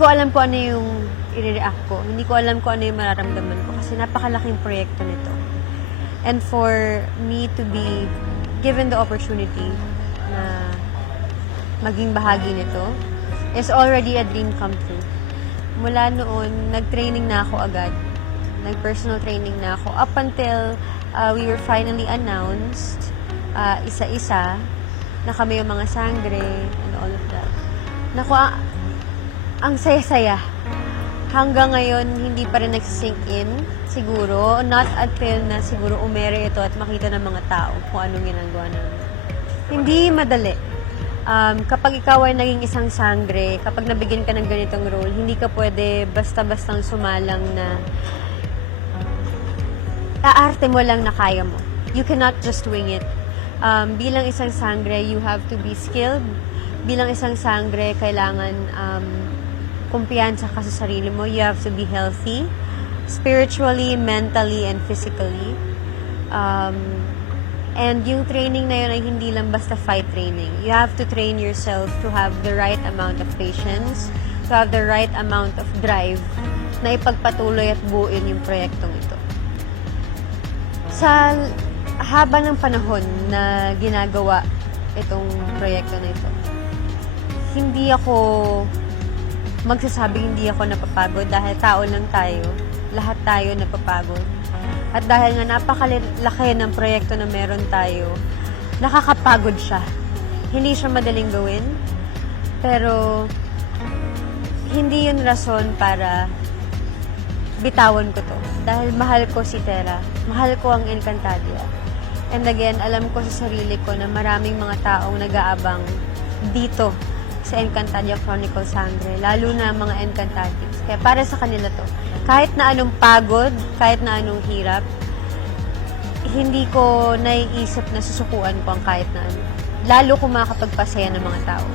ko alam kung ano yung i-react ko. Hindi ko alam kung ano yung mararamdaman ko kasi napakalaking proyekto nito. And for me to be given the opportunity na maging bahagi nito is already a dream come true. Mula noon, nag-training na ako agad. Nag-personal training na ako up until we were finally announced isa-isa na kami yung mga sangre and all of that. Naku, ang saya-saya. Hanggang ngayon, hindi pa rin nagsisink in, siguro. Not until na siguro umere ito at makita ng mga tao kung anong ginagawa namin. Hindi madali. Kapag ikaw ay naging isang sangre, kapag nabigyan ka ng ganitong role, hindi ka pwede basta-bastang sumalang na aarte mo lang na kaya mo. You cannot just wing it. Bilang isang sangre, you have to be skilled. Bilang isang sangre, kailangan kumpiyansa ka sa sarili mo. You have to be healthy, spiritually, mentally, and physically. And yung training na yun ay hindi lang basta fight training. You have to train yourself to have the right amount of patience, to have the right amount of drive na ipagpatuloy at buuin yung proyektong ito. Sa haba ng panahon na ginagawa itong proyekto na ito, hindi ako magsasabing hindi ako napapagod dahil tao lang tayo. Lahat tayo napapagod. At dahil nga napakalaki ng proyekto na meron tayo, nakakapagod siya. Hindi siya madaling gawin, pero hindi yun rason para bitawan ko to. Dahil mahal ko si Terra. Mahal ko ang Encantadia. And again, alam ko sa sarili ko na maraming mga taong nag-aabang dito sa Encantadia Chronicles Sangre, lalo na mga Encantadians. Kaya para sa kanila to, kahit na anong pagod, kahit na anong hirap, hindi ko naiisip na susukuan ko ang kahit na ano. Lalo kung makakapagpasaya ng mga tao.